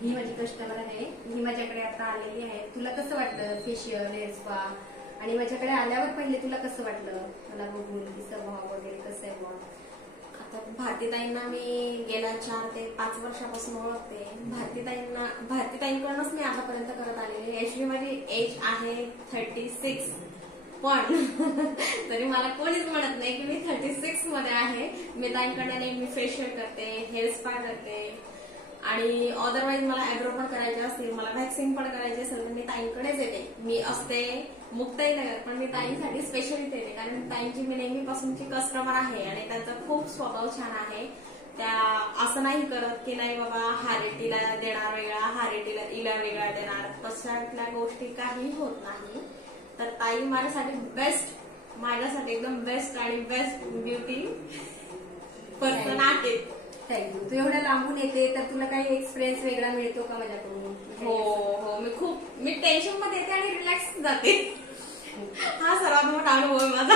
ही माझी कस्टमर आहे, ही माझ्याकडे आता आलेली आहे. तुला कसं वाटलं फेशियल, हेअर स्पा आणि माझ्याकडे आल्यावर पहिले तुला कसं वाटलं मला बघून की स्वभाव वगैरे कसं आहे बुवा? आता भारतीताईंना मी गेल्या 4 ते 5 वर्षापासून ओळखते. भारतीताईंकडूनच मी आतापर्यंत करत आलेली. ऍक्च्युली माझी एज आहे 36, पण तरी मला कोणीच म्हणत नाही की मी 36 मध्ये आहे. मी ताईंकडे नेहमी फेशियल करते, हेअर स्पा करते आणि अदरवाईज मला आयब्रो पण करायचे असतील, मला वॅक्सिंग पण करायची असेल तर मी ताईंकडेच येते. मी असते मुक्ताईनगर, पण मी ताईंसाठी स्पेशली येते कारण ताईंची मी नेहमीपासूनची कस्टमर आहे आणि त्यांचा खूप स्वभाव छान आहे. त्या असं नाही करत की नाही बाबा हा रेटीला देणार वेगळा, हा रेटीला इला वेगळा देणार, तशातल्या गोष्टी काही होत नाही. तर ताई माझ्यासाठी बेस्ट, माझ्यासाठी एकदम बेस्ट आणि बेस्ट ब्युटी पर्सन आहे. थँक्यू. तू एवढ्या लांबून येते तर तुला काही एक्सपिरियन्स वेगळा मिळतो का माझ्याकडून? हो हो, मी टेन्शन मध्ये येते आणि रिलॅक्स जाते. हा सर्वात मोठा अनुभव आहे माझा.